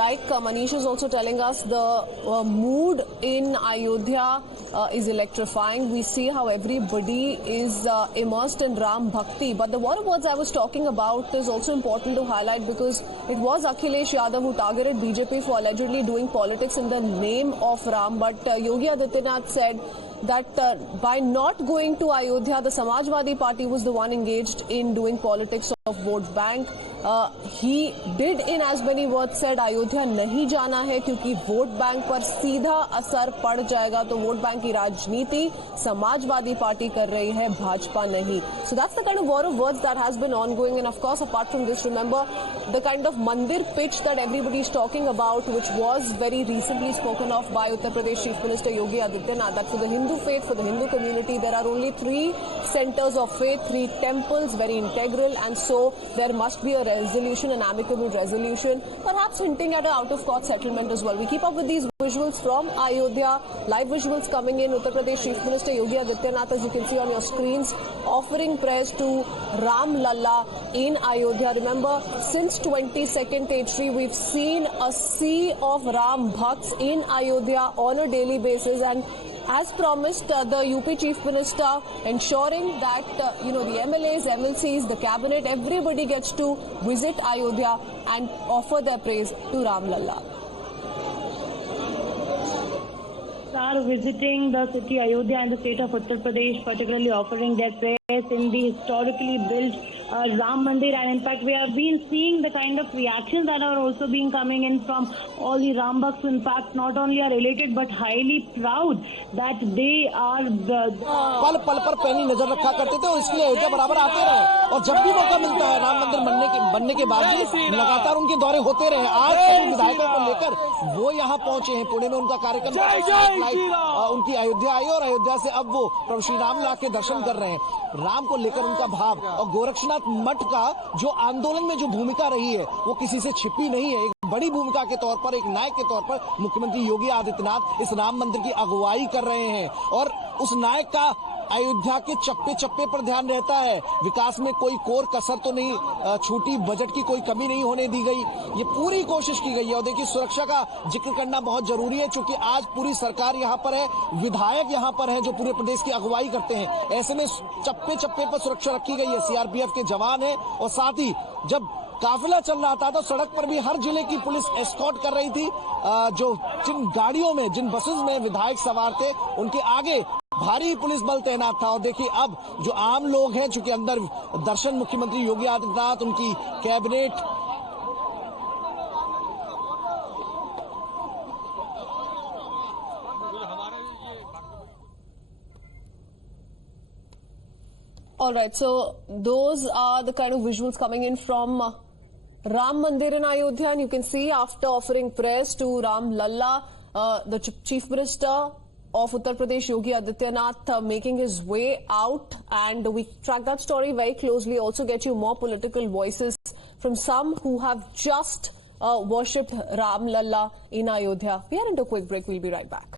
like Manish is also telling us, the mood in Ayodhya is electrifying. We see how everybody is immersed in Ram Bhakti. But the war of words I was talking about is also important to highlight, because it was Akhilesh Yadav who targeted BJP for allegedly doing politics in the name of Ram. But Yogi Adityanath said that by not going to Ayodhya, the Samajwadi Party was the one engaged in doing politics of vote bank. He did in as many words said Ayodhya नहीं जाना है क्योंकि vote bank पर सीधा असर पड़ जाएगा. तो वोट बैंक की राजनीति समाजवादी पार्टी कर रही है, भाजपा नहीं. So that's the kind of war of words that has been ongoing. And of course, apart from this, remember the kind of mandir pitch that everybody is talking about, which was very recently spoken of by Uttar Pradesh Chief Minister Yogi Adityanath, that for the Hindu faith, for the Hindu community, there are only 3 centers of faith, 3 temples, very integral, and so there must be a resolution, an amicable resolution, perhaps hinting at an out-of-court settlement as well. We keep up with these visuals from Ayodhya, live visuals coming in. Uttar Pradesh Chief Minister Yogi Adityanath, as you can see on your screens, offering prayers to Ram Lalla in Ayodhya. Remember, since 22nd Khetri, we've seen a sea of Ram Bhakts in Ayodhya on a daily basis, and as promised, the UP Chief Minister ensuring that, the MLAs, MLCs, the cabinet, everybody gets to visit Ayodhya and offer their praise to Ram Lalla. Are visiting the city Ayodhya and the state of Uttar Pradesh, particularly offering their prayers in the historically built Ram Mandir. And in fact, we have been seeing the kind of reactions that are also being coming in from all the Ram Bhakts. In fact, not only are related but highly proud that they are पल पल पर पैनी नजर रखा करते थे और इसलिए अयोध्या बराबर आते रहे. और जब भी मौका मिलता है राम मंदिर बनने के बाद भी लगातार उनके दौरे होते रहे. आज विधायकों को लेकर वो यहाँ पहुंचे हैं. पुणे में उनका कार्यक्रम उनकी अयोध्या आई और अयोध्या से अब वो प्रभु श्री राम ला के दर्शन कर रहे हैं. राम को लेकर उनका भाव और गोरक्षनाथ मठ का जो आंदोलन में जो भूमिका रही है वो किसी से छिपी नहीं है. एक बड़ी भूमिका के तौर पर, एक नायक के तौर पर मुख्यमंत्री योगी आदित्यनाथ इस राम मंदिर की अगुवाई कर रहे हैं. और उस नायक का अयोध्या के चप्पे चप्पे पर ध्यान रहता है. विकास में कोई कोर कसर तो नहीं छूटी, बजट की कोई कमी नहीं होने दी गई. ये पूरी कोशिश की गई है. और देखिए, सुरक्षा का जिक्र करना बहुत जरूरी है, क्योंकि आज पूरी सरकार यहाँ पर है, विधायक यहाँ पर है जो पूरे प्रदेश की अगुवाई करते हैं. ऐसे में चप्पे चप्पे पर सुरक्षा रखी गई है. सीआरपीएफ के जवान है और साथ ही जब काफिला चल रहा था तो सड़क पर भी हर जिले की पुलिस एस्कॉर्ट कर रही थी. जो जिन गाड़ियों में, जिन बसेस में विधायक सवार थे, उनके आगे भारी पुलिस बल तैनात था. और देखिए, अब जो आम लोग हैं, चूंकि अंदर दर्शन मुख्यमंत्री योगी आदित्यनाथ, उनकी cabinet, All right, so those are the kind of visuals coming in from Ram Mandir in Ayodhya, and you can see after offering prayers to Ram Lalla, the Chief Minister of Uttar Pradesh, Yogi Adityanath, making his way out, and we track that story very closely. Also get you more political voices from some who have just worshipped Ram Lalla in Ayodhya. We are into a quick break. We'll be right back.